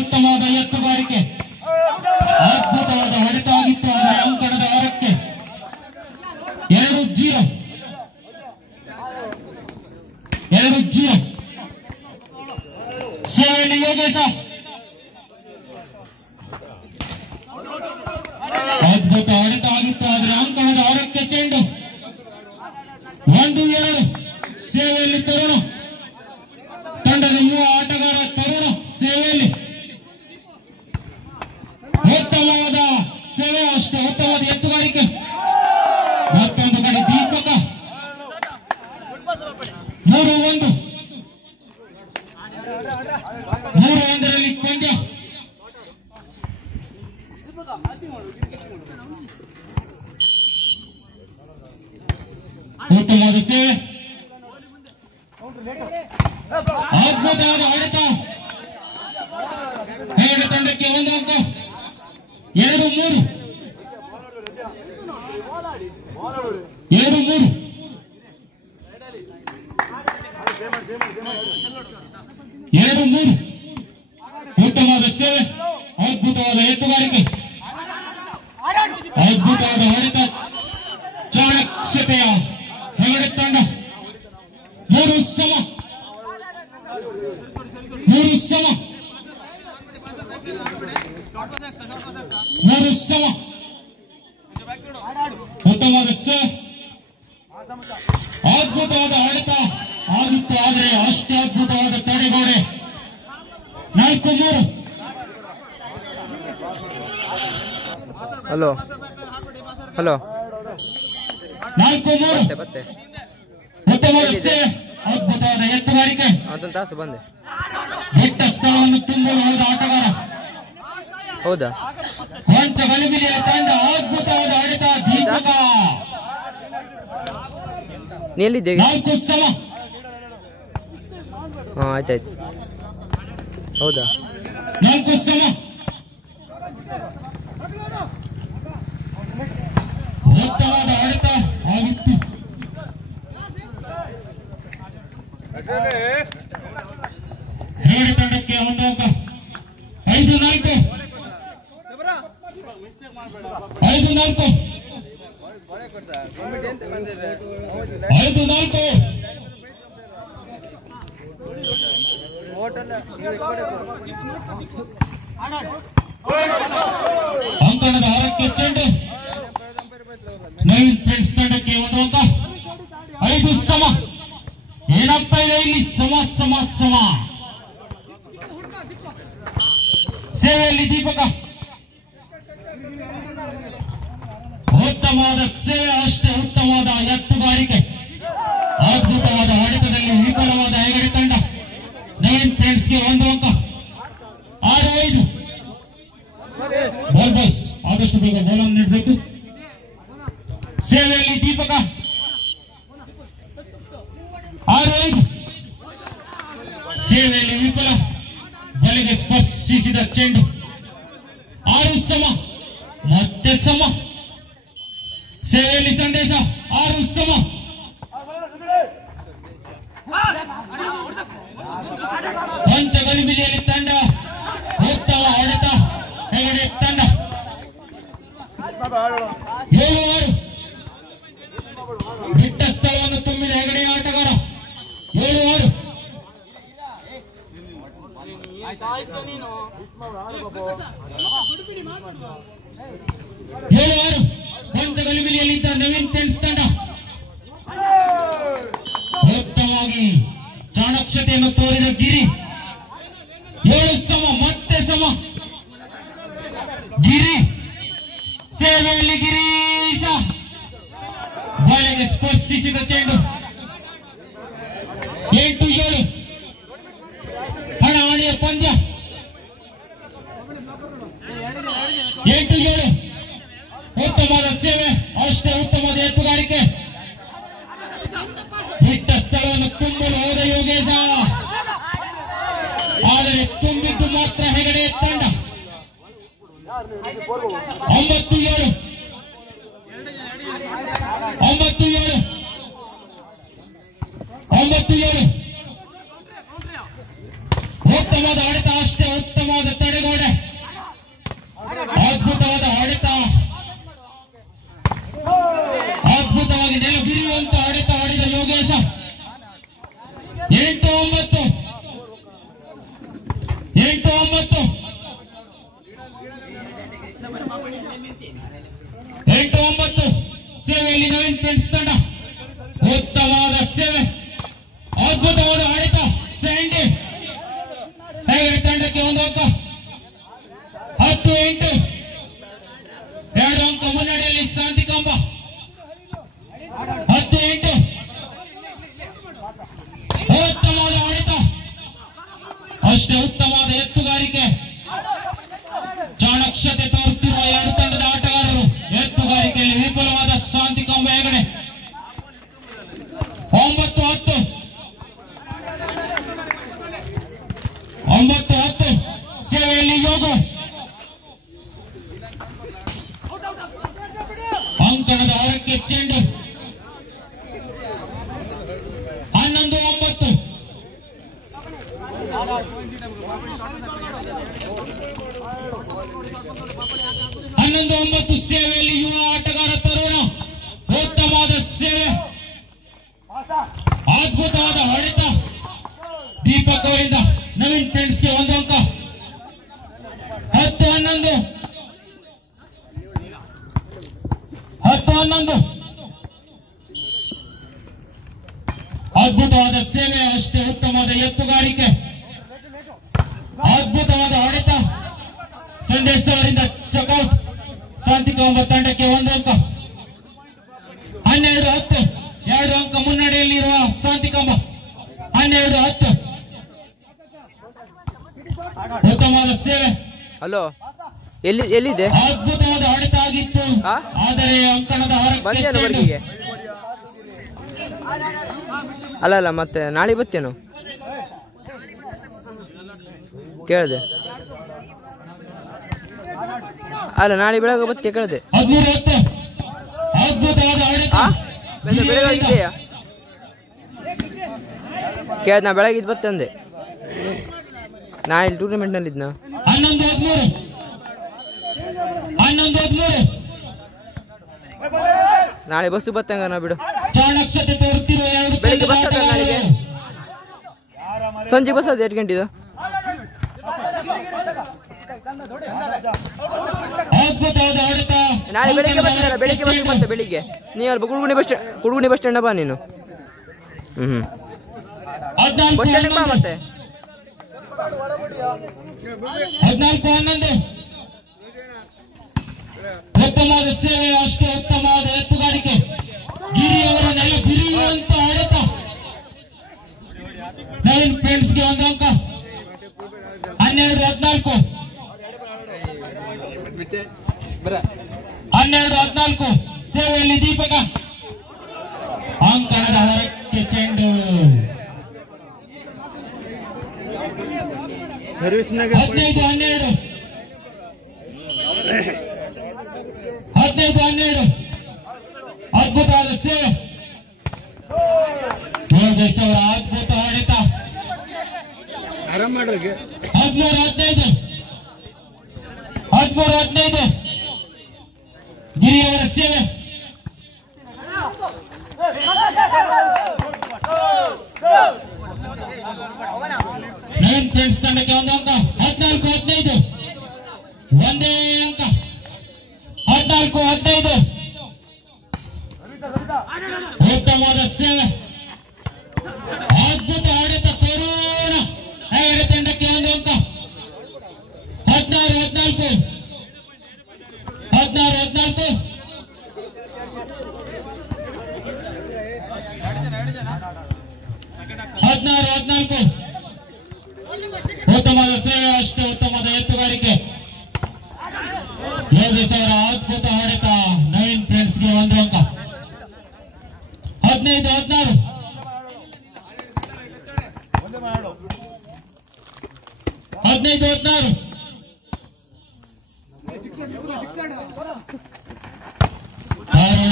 ಉತ್ತಮವಾದ ಎತ್ತುಗಾರಿಕೆ, ಅದ್ಭುತವಾದ ಹೊಡೆತ ಆಗಿತ್ತು. ಆದರೆ ಅಂಕಣದ ಹೊರಕ್ಕೆ 2-0 ಸೇವೆಯಲ್ಲಿ ಯೋಗೇಶ. ಅದ್ಭುತ ಹೊಡೆತ ಆಗಿತ್ತು. ಆದರೆ ಅಂಕಣದ ಹೊರಕ್ಕೆ ಚೆಂಡು. 1-2 ಸೇವೆಯಲ್ಲಿ ತರುಣ, ತಂಡದ ಯುವ ಆಟಗಾರ ತರುಣ ಸೇವೆಯಲ್ಲಿ ಉತ್ತಮವಾದ ಸೇವೆ, ಅಷ್ಟೇ ಉತ್ತಮವಾದ ಎತ್ತುಗಾರಿಕೆ. ಮತ್ತೊಂದು ಕಡೆ ದೀಪಕ 3-1 ಪಂದ್ಯ. ಉತ್ತಮವಾದ ಸೇವೆ, ಅದ್ಭುತವಾದ ಹೊಡೆತ. ಹೇಗೆ ತಂಡಕ್ಕೆ 1 ಅಂಕ. 2-3 ಉತ್ತಮವಾದ ಸೇವೆ, ಅದ್ಭುತವಾದ ಎತ್ತುಗಾರಿಕೆ, ಅದ್ಭುತವಾದ ಹೊಡೆತ. ಚಾಣಕ್ಷತೆಯ ಹೆಗಡೆ ತಂಡ 3 ಸಮ. ಉತ್ತಮವಾದ ಸೇವೆ, ಅದ್ಭುತವಾದ ಹೊಡೆತ ಆಗಿತ್ತು. ಆದರೆ ಅಷ್ಟೇ ಅದ್ಭುತವಾದ ತಡೆಗೋಡೆ. 4-3. ಹಲೋ 4-3 ಉತ್ತಮವಾದ ಸೇವೆ, ಅದ್ಭುತವಾದ ಎತ್ತುಗಾರಿಕೆ. ಅದೊಂದು ತಾಸು ಬಂದೆ. ಬಿಟ್ಟ ಸ್ಥಳವನ್ನು ತುಂಬಲು ಹೋದ ಆಟಗಾರ. ಹೌದಾ? ಕೊಂಚ ಗಲಿಬಿಲಿಯ ತಂಡ. ಅದ್ಭುತವಾದ ಹೊಡೆತ. ದೀಪಕ ನೀ ಎಲ್ಲಿದ್ದೆ? 4 ಸಮ. ಆಯ್ತಾಯ್ತು. ಹೌದಾ? 4 ಸಮ. ಉತ್ತಮವಾದ ಹೊಡೆತ ಆಗಿತ್ತು. ಹೇಳಿ ತಂಡಕ್ಕೆ 1 ಅಂಕ. 5-4 ಅಂಕಣದ ಹೊರಕ್ಕೆ ಚೆಂಡು. ನವೀನ್ ಫ್ರೆಂಡ್ಸ್ ತಂಡಕ್ಕೆ 1 ಅಂಕ. 5 ಸಮ. ಏನಾಗ್ತಾ ಇದೆ ಇಲ್ಲಿ? ಸಮ. ಸೇವೆಯಲ್ಲಿ ದೀಪಕ. ಉತ್ತಮವಾದ ಸೇವೆ, ಅಷ್ಟೇ ಉತ್ತಮವಾದ ಎತ್ತುಗಾರಿಕೆ, ಅದ್ಭುತವಾದ ಹೊಡೆತದಲ್ಲಿ ವಿಫಲವಾದ ಹೆಗಡೆ ತಂಡ. ನವೀನ್ ಫ್ರೆಂಡ್ಸ್ಗೆ 1 ಅಂಕ. 6-5 ಬಾಲ್ ಬಾಸ್. ಆದಷ್ಟು ಬೇಗ ಗೋಲನ್ನು ನೀಡಬೇಕು. ಸೇವೆಯಲ್ಲಿ ದೀಪಕ. 6-5 ಸೇವೆಯಲ್ಲಿ ವಿಫಲ. ಬಲಿಗೆ ಸ್ಪರ್ಶಿಸಿದ ಚೆಂಡು. 6 ಸಮ. ಮತ್ತೆ ಸಮ. ಸೇವೆಯಲ್ಲಿ ಸಂದೇಶ. 6 ಸಮ. ಕೊಂಚ ಗಲಿಬಿಲಿಯಲ್ಲಿ ತಂಡ. ಉತ್ತಮ ಹೊಡೆತ ಹೆಗಡೆ ತಂಡ. 7-6 ಬಿಟ್ಟ ಸ್ಥಳವನ್ನು ತುಂಬಿದ ಹೆಗಡೆಯ ಆಟಗಾರ. 7-6 ಕೊಂಚ ಗಲಿಬಿಲಿಯಲ್ಲಿದ್ದ ನವೀನ್ ಫ್ರೆಂಡ್ಸ್ ತಂಡ ಉತ್ತಮವಾಗಿ ಚಾಣಕ್ಷತೆಯನ್ನು ತೋರಿದ ಗಿರಿ. 7 ಸಮ. ಮತ್ತೆ ಸಮ. ಗಿರಿ ಸೇವೆಯಲ್ಲಿ ಗಿರೀಶ. ಬಲೆಗೆ ಸ್ಪರ್ಶಿಸಿದ ಚೆಂಡು. 8-7 ಹಣಾಹಣಿಯ ಪಂದ್ಯ. 8-7 ಉತ್ತಮವಾದ ಸೇವೆ, ಅಷ್ಟೇ ಉತ್ತಮವಾದ ಎತ್ತುಗಾರಿಕೆ. ಬಿಟ್ಟ ಸ್ಥಳವನ್ನು ತುಂಬಲು ಹೋದ ಯೋಗೇಶ. ಆದರೆ ತುಂಬಿದ್ದು ಮಾತ್ರ ಹೆಗಡೆ ತಂಡ. 9-7 ಉತ್ತಮವಾದ ಹೊಡೆತ, ಅಷ್ಟೇ ಉತ್ತಮವಾದ ತಡೆ. 8-9 ಸೇವೆಯಲ್ಲಿ ನವೀನ್ ಫ್ರೆಂಡ್ಸ್ ತಂಡ ಉತ್ತಮವಾದ ಸೇವೆ, ಅದ್ಭುತವಾದ ಆಡಳಿತ. ಸ್ಯಾಂಡಿ ಹೇಗೆ ತಂಡಕ್ಕೆ 1 ಅಂಕ. 10-8 2 ಅಂಕ ಮುನ್ನಡೆಯಲ್ಲಿ ಶಾಂತಿಕಾಂಬ. 10-8 ಉತ್ತಮವಾದ ಆಡಳಿತ, ಅಷ್ಟೇ ಉತ್ತಮವಾದ ಎತ್ತುಗಾರಿಕೆ, ಚಾಣಕ್ಷತೆ ತೋರುತ್ತಿರುವ 2 ತಂಡದ ಆಟಗಾರರು. ಎತ್ತುಗಾರಿಕೆಯಲ್ಲಿ ವಿಪುಲವಾದ ಶಾಂತಿಕಾಂಬ ಹೆಗಡೆ. 9-10 9-10 ಸೇವೆಯಲ್ಲಿ ಯೋಗ. ಅಂಕಣದ ಹೊರಕ್ಕೆ ಚೆಂಡು. 11-9 11-9 ಸೇವೆಯಲ್ಲಿ ಯುವ ಆಟಗಾರ ತರುಣ. ಉತ್ತಮವಾದ ಸೇವೆ, ಅದ್ಭುತವಾದ ಹೊಡೆತ ದೀಪಕ್ ಅವರಿಂದ. ನವೀನ್ ಫ್ರೆಂಡ್ಸ್ಗೆ 1 ಅಂಕ. 10-11 10-11 ಅದ್ಭುತವಾದ ಸೇವೆ, ಅಷ್ಟೇ ಉತ್ತಮವಾದ ಎತ್ತುಗಾರಿಕೆ, ಅದ್ಭುತವಾದ ಹೊಡೆತ. ಸಂದೇಶ್ ಅವರಿಂದ ಚೆಕ್ಔಟ್. ಶಾಂತಿಕಾಂಬ ತಂಡಕ್ಕೆ 1 ಅಂಕ. 12-10 2 ಅಂಕ ಮುನ್ನಡೆಯಲ್ಲಿರುವ ಶಾಂತಿಕಾಂಬ. 12-10 ಉತ್ತಮವಾದ ಸೇವೆ. ಹಲೋ, ಎಲ್ಲಿದೆ? ಅದ್ಭುತವಾದ ಹೊಡೆತ ಆಗಿತ್ತು, ಆದರೆ ಅಂಕಣದ ಹೊರಗೆ ಬರ್ಗಿಗೆ. ಅಲ್ಲ ಮತ್ತೆ ನಾಳೆ ಬತ್ತೇನು ಕೇಳಿದೆ. ಅಲ್ಲ ನಾಳೆ ಬೆಳಗ್ಗೆ ಬತ್ತೆ ಕೇಳಿದೆ. 13-10 ಅದ್ಭುತವಾದ ಹೊಡೆತ. ಬೆಳಗಾಗಿದೆಯಾ ಕೇಳಿದ್? ನಾ ಬೆಳಗ್ಗೆ ಬತ್ತೆ ಅಂದೆ. ನಾ ಇಲ್ಲಿ ಟೂರ್ನಮೆಂಟ್ನಲ್ಲಿ ಇದ್ನ. 11-13 ನಾಳೆ ಬಸ್ಸು ಬತ್ತಂಗ ನಾ ಬಿಡು. ಚಾಣಕ್ಷತೆ ತೋರುತ್ತಿರುವ ಬೆಳಿಗ್ಗೆ ಬಸ್ ಅದ ನಾಳೆಗೆ. ಸಂಜೆ ಬಸ್ ಅದು 8 ಗಂಟೆದು. ಅದ್ಭುತವಾದ ಹೊಡೆತ. ನಾಳೆ ಬೆಳಿಗ್ಗೆ ಬರ್ತಿದ್ದಲ್ಲ, ಬೆಳಿಗ್ಗೆ ಬಸ್ ಬರ್ತದೆ ಬೆಳಿಗ್ಗೆ. ನೀ ಅಲ್ಲಿ ಕುಡುಗುಣಿ ಬಸ್ ಸ್ಟ್ಯಾಂಡ್ ಬಾ ನೀನು. ಬಸ್ ಸ್ಟ್ಯಾಂಡ್ ಬಾ ಮತ್ತೆ. 14-11 ಉತ್ತಮವಾದ ಸೇವೆ, ಅಷ್ಟೇ ಉತ್ತಮವಾದ ಎತ್ತುಗಾರಿಕೆ. ಗಿರಿಯವರ ನೆಲ ಬಿರಿಯುವಂತ ಹೊಡೆತ. ನವೀನ್ ಫ್ರೆಂಡ್ಸ್ಗೆ 1 ಅಂಕ. 12-14 12-14 ಸೇವೆಯಲ್ಲಿ ದೀಪಕ. ಅಂಕಣದ ಹೊರಕ್ಕೆ ಚೆಂಡು. 15-12 ಅದ್ಭುತವಾದ ಸೇವೆ. ಯೋಗೇಶ್ ಅವರ ಅದ್ಭುತ ಹೊಡೆತ. 13-15 ಗಿರಿಯವರ ಸೇವೆ. ನವೀನ್ ಫ್ರೆಂಡ್ಸ್ ತಂಡಕ್ಕೆ 1 ಅಂಕ. 14-15 ಒಂದೇ ಅಂಕ. 14-15 ಉತ್ತಮವಾದ ಸೇವೆ, ಅದ್ಭುತ ಹೊಡೆತ ತರುಣ. ಹೆಗಡೆ ತಂಡಕ್ಕೆ 1 ಅಂಕ. 16-14 ಉತ್ತಮವಾದ ಸೇವೆ, ಅಷ್ಟೇ ಉತ್ತಮವಾದ ಎತ್ತುಗಾರಿಕೆ. ಯೋಗೇಶ್ ಅವರ ಅದ್ಭುತ ಹೊಡೆತ. ನವೀನ್ ಫ್ರೆಂಡ್ಸ್ಗೆ 1 ಅಂಕ. 15-16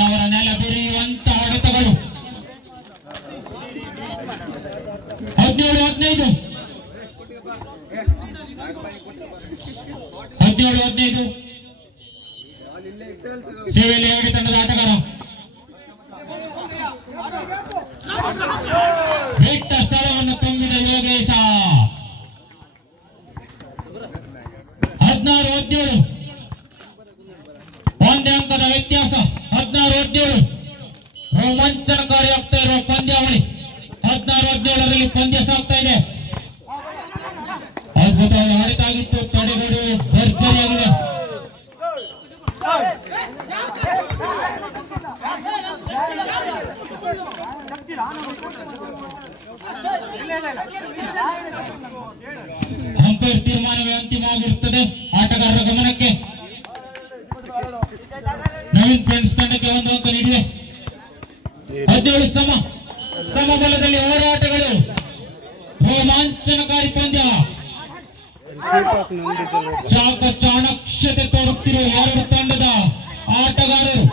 ಅವರ ನೆಲ ಬಿರಿಯುವಂತ ಹೊಡೆತಗಳು. 17-15 ಸೇವೆಯಲ್ಲಿ ಎರಡು ತಂಡದ ಆಟಗಾರ ಬಿಟ್ಟ ಸ್ಥಳವನ್ನು ತುಂಬಿದ ಯೋಗೇಶ. 16-17 ಒಂದೇ ಅಂಕದ ವ್ಯತ್ಯಾಸ 16-17 ರೋಮಾಂಚನಕಾರಿ ಆಗ್ತಾ ಇರುವ ಪಂದ್ಯಾವಳಿ 16-17ರಲ್ಲಿ ಪಂದ್ಯ ಸಾಗ್ತಾ ಇದೆ ಅದ್ಭುತವಾಗಿ ಆಡಿತಾಗಿತ್ತು ತಡೆಗೋಡು ಭರ್ಜರಿಯಾಗಿದೆ ಅಂಪೈರ್ ತೀರ್ಮಾನವೇ ಅಂತಿಮವಾಗಿರುತ್ತದೆ ಆಟಗಾರರ ಗಮನಕ್ಕೆ ನವೀನ್ ಫ್ರೆಂಡ್ಸ್ ತಂಡಕ್ಕೆ 1 ಅಂಕ ನೀಡಿದೆ 17 ಸಮಬಲದಲ್ಲಿ ಹೋರಾಟಗಳು ರೋಮಾಂಚನಕಾರಿ ಪಂದ್ಯ ಚಾಣಾಕ್ಷತೆ ತೋರುತ್ತಿರುವ 2 ತಂಡದ ಆಟಗಾರರು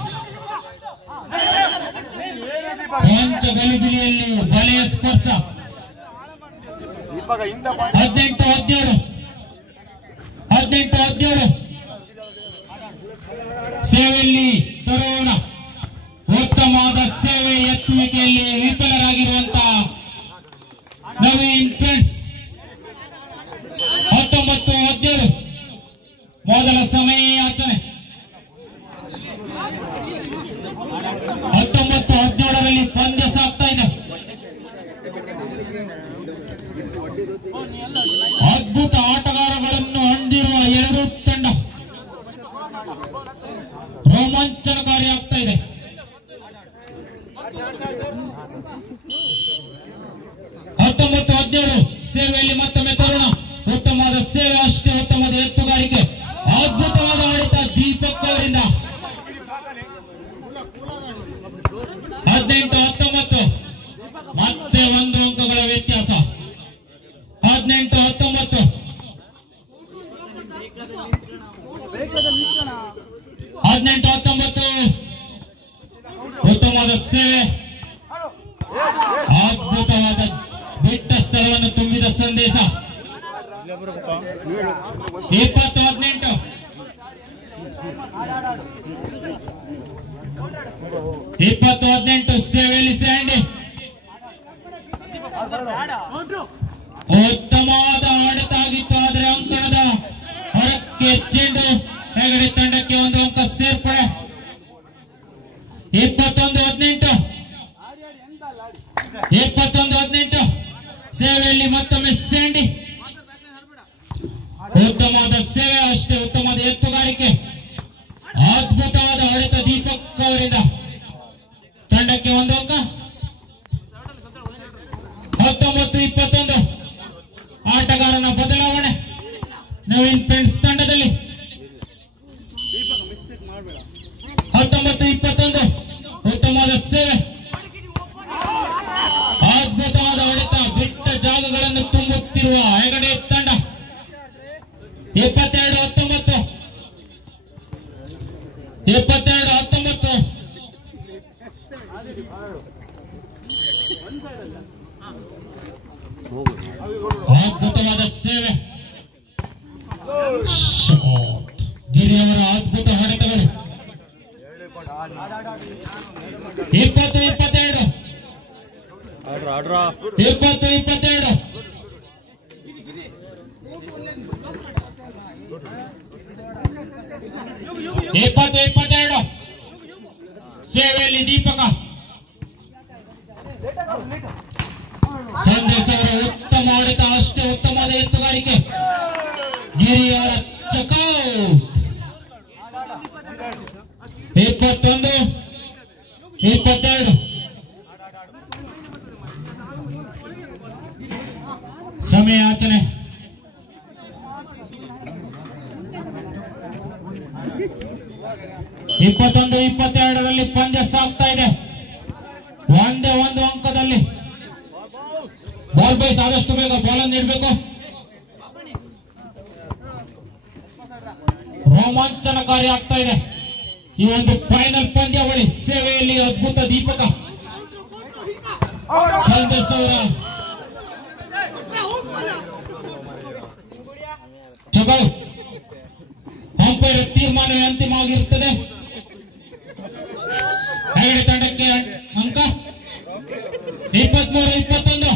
ಕೊಂಚ ಗಲಿಬಿಲಿಯಲ್ಲಿ ಬಲೆಯ ಸ್ಪರ್ಶ 18-17 ಸೇವೆಯಲ್ಲಿ ತರೋಣ ಉತ್ತಮವಾದ ಸೇವೆ ಎತ್ತುವಿಕೆಯಲ್ಲಿ ವಿಫಲರಾಗಿರುವಂತಹ ನವೀನ್ ಫ್ರೆಂಡ್ಸ್ 19-17 ಮೊದಲ ಸಮಯಾಚನೆ 19-17ರಲ್ಲಿ ಪಂದ್ಯ ಸಾಗ್ತಾ ಇದೆ ಅದ್ಭುತ ಆಟಗಾರಗಳನ್ನು ಹೊಂದಿರುವ 2 ತಂಡ ರೋಮಾಂಚನಕಾರಿ ಆಗ್ತಾ ಇದೆ 19-17 ಸೇವೆಯಲ್ಲಿ ಮತ್ತೊಮ್ಮೆ ತರುಣ ಉತ್ತಮವಾದ ಸೇವೆ ಅಷ್ಟೇ ಉತ್ತಮವಾದ ಎತ್ತುಗಾರಿಕೆ ಅದ್ಭುತವಾದ ಆಡಳಿತ ದೀಪಕ್ ಅವರಿಂದ 18-19 ಮತ್ತೆ 1 ಅಂಕಗಳ ವ್ಯತ್ಯಾಸ 18-19 ಉತ್ತಮವಾದ ಸೇವೆ ಅದ್ಭುತವಾದ ಬಿಟ್ಟ ಸ್ಥಳವನ್ನು ತುಂಬಿದ ಸಂದೇಶ 20-18 ಸೇವೆಯಲ್ಲಿ ಸ್ಯಾಂಡಿ ಉತ್ತಮವಾದ ಆಡಳಿತ ಆಗಿತ್ತು ಆದರೆ ಅಂಕಣದ ಹೊರಕ್ಕೆ ಚೆಂಡು ಹೆಗಡೆ ತಂಡಕ್ಕೆ 1 ಅಂಕ ಸೇರ್ಪಡೆ 21-18 ಸೇವೆಯಲ್ಲಿ ಮತ್ತೊಮ್ಮೆ ಸ್ಯಾಂಡಿ ಉತ್ತಮವಾದ ಸೇವೆ ಅಷ್ಟೇ ಉತ್ತಮವಾದ ಎತ್ತುಗಾರಿಕೆ ಅದ್ಭುತವಾದ ಆಡಳಿತ ದೀಪಕ್ ಅವರಿಂದ ತಂಡಕ್ಕೆ 1 ಅಂಕ 19-21 ಆಟಗಾರನ ಬದಲಾವಣೆ ನವೀನ್ ಫ್ರೆಂಡ್ಸ್ ತಂಡದಲ್ಲಿ 19-21 ಉತ್ತಮವಾದ ಸೇವೆ ಅದ್ಭುತವಾದ ಆಡಳಿತ ಬಿಟ್ಟ ಜಾಗಗಳನ್ನು ತುಂಬುತ್ತಿರುವ ಹೆಗಡೆ ತಂಡ 22-19 ಅದ್ಭುತವಾದ ಸೇವೆ ಗಿರಿಯವರ ಅದ್ಭುತ ಹೊಡೆತಗಳು 20-22 ಸೇವೆಯಲ್ಲಿ ದೀಪಕ ಸಂದೇಶ್ ಅವರ ಉತ್ತಮ ಆಡಳಿತ ಅಷ್ಟೇ ಉತ್ತಮವಾದ ಎತ್ತುಗಾರಿಕೆ ಗಿರಿಯವರ ಚಕೌಟ್ 21-22 ಸಮಯಾಚನೆ 21-22ರಲ್ಲಿ ಪಂದ್ಯ ಸಾಗ್ತಾ ಇದೆ ಒಂದೇ 1 ಅಂಕದಲ್ಲಿ ಬಾಲ್ ಬಾಯ್ಸ್ ಆದಷ್ಟು ಬೇಗ ಬಾಲ್ ಅನ್ನು ನೀಡಬೇಕು ರೋಮಾಂಚನಕಾರಿ ಆಗ್ತಾ ಇದೆ ಈ ಒಂದು ಫೈನಲ್ ಪಂದ್ಯಾವಳಿ ಸೇವೆಯಲ್ಲಿ ಅದ್ಭುತ ದೀಪಕ ಸಂದೇಶ್ ಅವರ ಚಬಾವ್ ಅಂಪೈರ್ ತೀರ್ಮಾನವೇ ಅಂತಿಮವಾಗಿರುತ್ತದೆ ಹೆಗಡೆ ತಂಡಕ್ಕೆ ಅಂಕ 23-21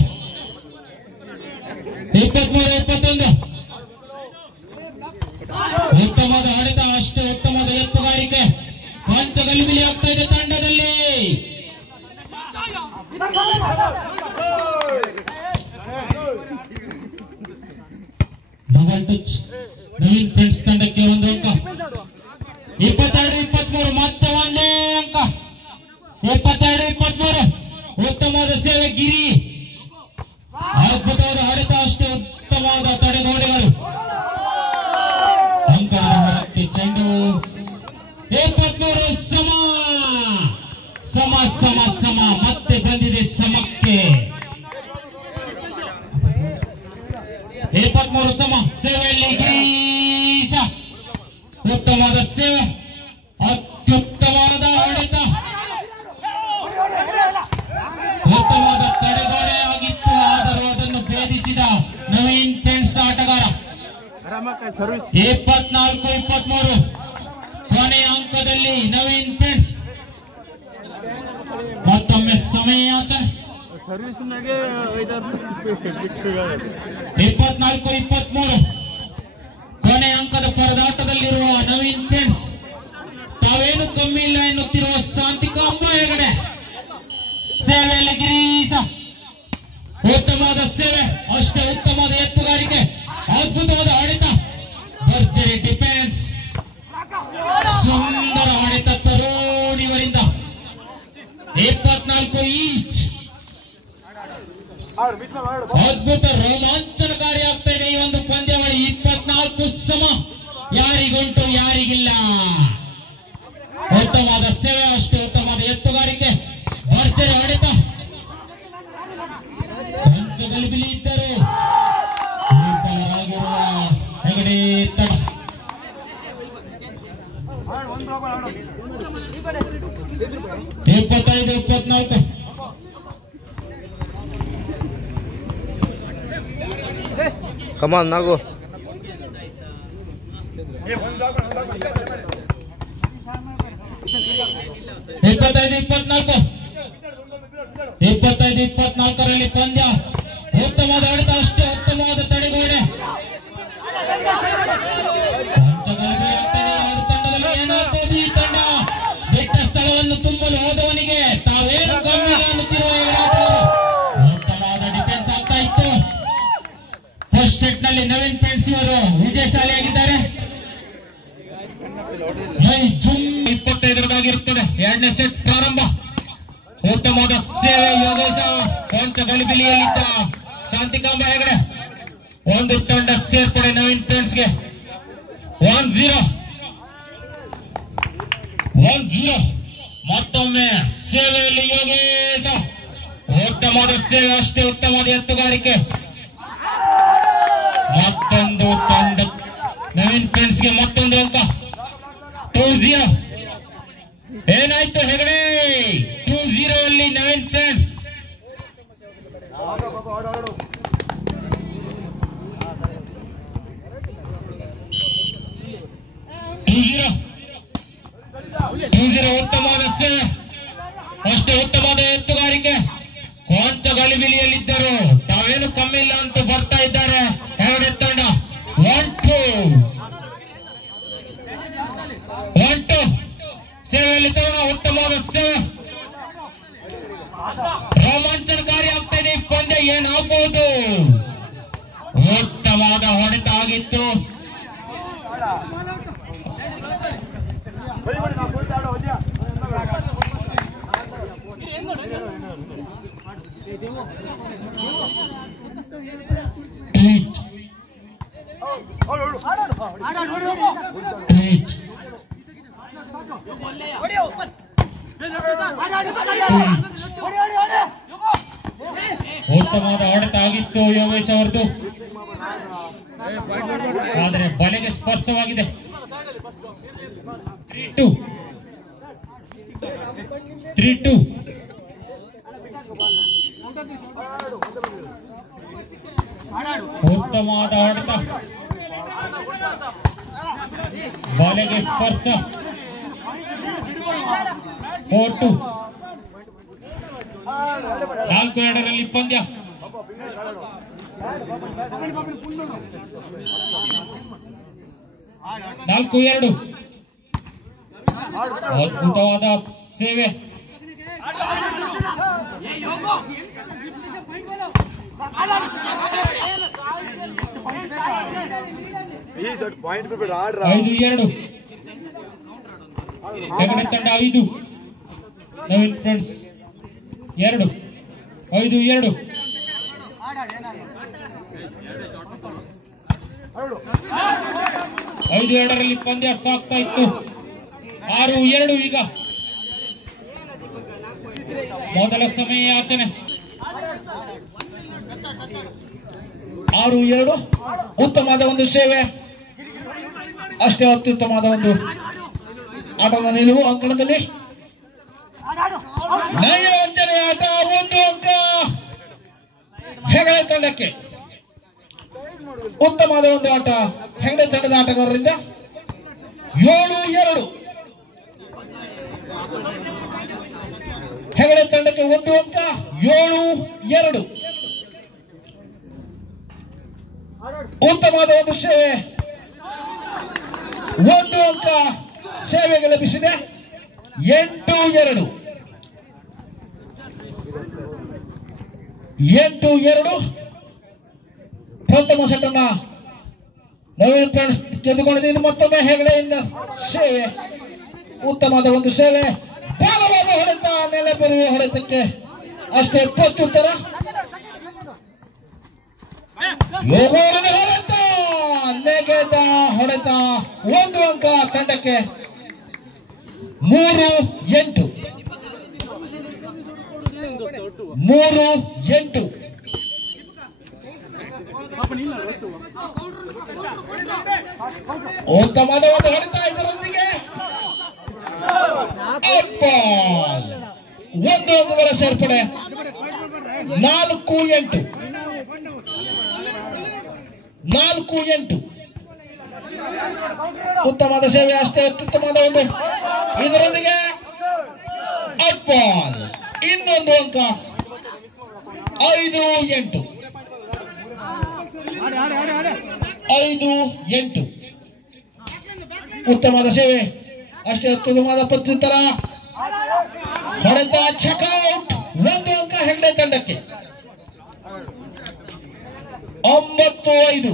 23-21 ನವೀನ್ ಫ್ರೆಂಡ್ಸ್ ತಂಡಕ್ಕೆ ಒಂದು ಅಂಕ. 22-23 ಮತ್ತೆ ಒಂದೇ ಅಂಕ. 22-23 ಉತ್ತಮವಾದ ಸೇವೆ ಗಿರಿ, ಅದ್ಭುತವಾದ ಹೊಡೆತ, ಅಷ್ಟೇ ಉತ್ತಮವಾದ ತಡೆಗೋಡೆಗಳು. ಅಂಕಣದ ಹೊರಕ್ಕೆ ಚೆಂಡು. 23 ಸಮ ಮತ್ತೆ ಬಂದಿದೆ ಸಮಕ್ಕೆ. 23 ಸಮ. ಸೇವೆಯಲ್ಲಿ ಗಿರೀಶ ಉತ್ತಮವಾದ ಸೇವೆ, ಅತ್ಯುತ್ತಮವಾದ ಹೊಡೆತ, ಉತ್ತಮವಾದ ತಡೆಗೋಡೆ ಆಗಿತ್ತು. ಆದರೂ ಅದನ್ನು ಭೇದಿಸಿದ ನವೀನ್ ಫ್ರೆಂಡ್ಸ್ ಆಟಗಾರ. 24-23 ಕೊನೆಯ ಅಂಕದಲ್ಲಿ ನವೀನ್ ಫ್ರೆಂಡ್ಸ್ ಮತ್ತೊಮ್ಮೆ ಸಮಯಾಚನೆ. 24-23 ಕೊನೆಯ ಅಂಕದ ಪರದಾಟದಲ್ಲಿರುವ ನವೀನ್ ಫ್ರೆಂಡ್ಸ್ ತಾವೇನು ಕಮ್ಮಿ ಇಲ್ಲ ಎನ್ನುತ್ತಿರುವ ಶಾಂತಿಕಾಂಬ ಹೆಗಡೆ. ಸೇವೆಯಲ್ಲಿ ಗಿರೀಶ ಉತ್ತಮವಾದ ಸೇವೆ, ಅಷ್ಟೇ ಉತ್ತಮವಾದ ಎತ್ತುಗಾರಿಕೆ, ಅದ್ಭುತವಾದ ಹೊಡೆತ, ಭರ್ಜರಿ ಡಿಫೆನ್ಸ್, ಸುಂದರ ಹೊಡೆತ ತರುಣಿವರಿಂದ. 24 ಈಚ್. ಅದ್ಭುತ ರೋಮಾಂಚನಕಾರಿ ಆಗ್ತಾ ಇದೆ ಈ ಒಂದು ಪಂದ್ಯಾವಳಿ. 24 ಸಮ, ಯಾರಿಗುಂಟು ಯಾರಿಗಿಲ್ಲ. ಉತ್ತಮವಾದ ಸೇವೆ, ಅಷ್ಟೇ ಉತ್ತಮವಾದ ಎತ್ತುಗಾರಿಕೆ, ಭರ್ಜರಿ ಹೊಡೆತ, ಪಂಚಗಲಿಬಿಲಿ ಇದ್ದರು ದುರ್ಬಲರಾಗಿರುವ ಹೆಗಡೆ ತಡ. 25-24 ಕಮಾನ್ ನಾಗು. 25-24 ಪಂದ್ಯ. ಉತ್ತಮವಾದ ಹೊಡೆತ, ಅಷ್ಟೇ ಉತ್ತಮವಾದ ತಡೆಗೋಡೆ, ಪಂಚಗಲಿಬಿಲಿ ಆಗ್ತದೆ ಎರಡು ತಂಡದಲ್ಲಿ. ಏನಾಗ್ತದೆ ಈ ತಂಡ? ಬಿಟ್ಟ ಸ್ಥಳವನ್ನು ತುಂಬಲು ಹೋದವನಿಗೆ ತಾವೇನು ಕಮ್ಮಿ ಅನ್ನುತ್ತಿರುವ ಉತ್ತಮವಾದ ಡಿಫೆನ್ಸ್ ಆಗ್ತಾ ಇತ್ತು. ಫಸ್ಟ್ ಸೆಟ್ ನಲ್ಲಿ ನವೀನ್ ಫ್ರೆಂಡ್ಸ್ ಇವರು ವಿಜಯಶಾಲಿಯಾಗಿದ್ದಾರೆ. 25-25 ಎರಡನೇ ಸೆಟ್ ಪ್ರಾರಂಭ. ಉತ್ತಮವಾದ ಸೇವೆ ಯೋಗೇಶ, ಪಂಚಗಲಿಬಿಲಿಯಲ್ಲಿದ್ದ ಶಾಂತಿಕಾಂಬ ಹೆಗಡೆ. ಒಂದು ತಂಡ ಸೇರ್ಪಡೆ ನವೀನ್ ಫ್ರೆಂಡ್ಸ್ಗೆ. 1-0 ಮತ್ತೊಮ್ಮೆ ಸೇವೆಯಲ್ಲಿ ಯೋಗೇಶ, ಉತ್ತಮವಾದ ಸೇವೆ, ಅಷ್ಟೇ ಉತ್ತಮವಾದ ಎತ್ತುಗಾರಿಕೆ. ಮತ್ತೊಂದು ತಂಡ ನವೀನ್ ಫ್ರೆಂಡ್ಸ್ಗೆ ಮತ್ತೊಂದು ಅಂಕ. 2-0 ಏನಾಯ್ತು ಹೆಗಡೆ? 2-0 ಅಲ್ಲಿ ನವೀನ್ ಫ್ರೆಂಡ್ಸ್. 2-0 ಉತ್ತಮವಾದ ಸೇವೆ, ಅಷ್ಟೇ ಉತ್ತಮವಾದ ಎತ್ತುಗಾರಿಕೆ, ಪಂಚಗಲಿಬಿಲಿಯಲ್ಲಿದ್ದರು ತಾವೇನು ಕಮ್ಮಿ ಇಲ್ಲ ಅಂತ ಬರ್ತಾ ಇದ್ದಾರೆ ಹೆಗಡೆ ತಂಡ. 1-2 ಸೇವೆಯಲ್ಲಿ ತಗೋಣ. ಉತ್ತಮವಾದ ಸೇವೆ, ರೋಮಾಂಚನಕಾರಿ ಆಗ್ತಾ ಇದೆ ಈ ಪಂದ್ಯ. ಏನಾಗಬಹುದು? ಉತ್ತಮವಾದ ಹೊಡೆತ ಆಗಿತ್ತು. ಉತ್ತಮವಾದ ಹೊಡೆತ ಆಗಿತ್ತು ಯೋಗೇಶ್ ಅವರದು, ಆದರೆ ಬಲೆಗೆ ಸ್ಪರ್ಶವಾಗಿದೆ. 3-2 ಉತ್ತಮವಾದ ಹೊಡೆತ, ಬಲೆಗೆ ಸ್ಪರ್ಶ. 4-2 4-2 ಪಂದ್ಯ. 4-2 ಅದ್ಭುತವಾದ ಸೇವೆ, 5-2 ಹೆಗಡೆ ತಂಡ 5 ನವೀನ್ ಫ್ರೆಂಡ್ಸ್ 2 5-2 5-2 ಪಂದ್ಯ ಸಾಗ್ತಾ ಇತ್ತು 6-2 ಈಗ ಮೊದಲ ಸಮಯ ಯಾಚನೆ 6-2 ಉತ್ತಮವಾದ ಒಂದು ಸೇವೆ ಅಷ್ಟೇ ಅತ್ಯುತ್ತಮವಾದ ಒಂದು ಆಟದ ನಿಲುವು ಅಂಕಣದಲ್ಲಿ ನಯ ವಂಚನೆ ಆಟ 1 ಅಂಕ ಹೆಗಡೆ ತಂಡಕ್ಕೆ ಉತ್ತಮವಾದ ಒಂದು ಆಟ ಹೆಗಡೆ ತಂಡದ ಆಟಗಾರರಿಂದ 7-2 ಹೆಗಡೆ ತಂಡಕ್ಕೆ 1 ಅಂಕ 7-2 ಉತ್ತಮವಾದ ಒಂದು ಸೇವೆ 1 ಅಂಕ ಸೇವೆಗೆ ಲಭಿಸಿದೆ 8-2 ಪ್ರಥಮ ಸೆಟ್ಟನ್ನ ನವೀನ್ ಫ್ರೆಂಡ್ಸ್ ಗೆದ್ದುಕೊಂಡಿದ್ದೀನಿ ಮತ್ತೊಮ್ಮೆ ಹೆಗಡೆಯಿಂದ ಸೇವೆ ಉತ್ತಮವಾದ ಒಂದು ಸೇವೆ ಬಲವಾದ ಹೊಡೆತ ನೆಲೆ ಬೆರೆಯುವ ಹೊಡೆತಕ್ಕೆ ಅಷ್ಟೇ ಪ್ರತ್ಯುತ್ತರ ಹೊಡೆತ ನೆಗೆದ ಹೊಡೆತ 1 ಅಂಕ ತಂಡಕ್ಕೆ 3-8 ಉತ್ತಮವಾದ ಒಂದು ಹೊಡೆತ ಇದರೊಂದಿಗೆ 1 ಅಂಕಗಳ ಸೇರ್ಪಡೆ 4-8 ಉತ್ತಮವಾದ ಸೇವೆ ಅಷ್ಟೇ ಅತ್ಯುತ್ತಮವಾದ ಒಂದು ಇದರೊಂದಿಗೆ ಇನ್ನೊಂದು ಅಂಕ 5-8 ಉತ್ತಮವಾದ ಸೇವೆ ಅಷ್ಟೇ ಅತ್ಯುತ್ತಮವಾದ ಪ್ರತ್ಯುತ್ತರ ಹೊಡೆತ ಚೆಕ್ಔಟ್ 1 ಅಂಕ ಹೆಗಡೆ ತಂಡಕ್ಕೆ 9-5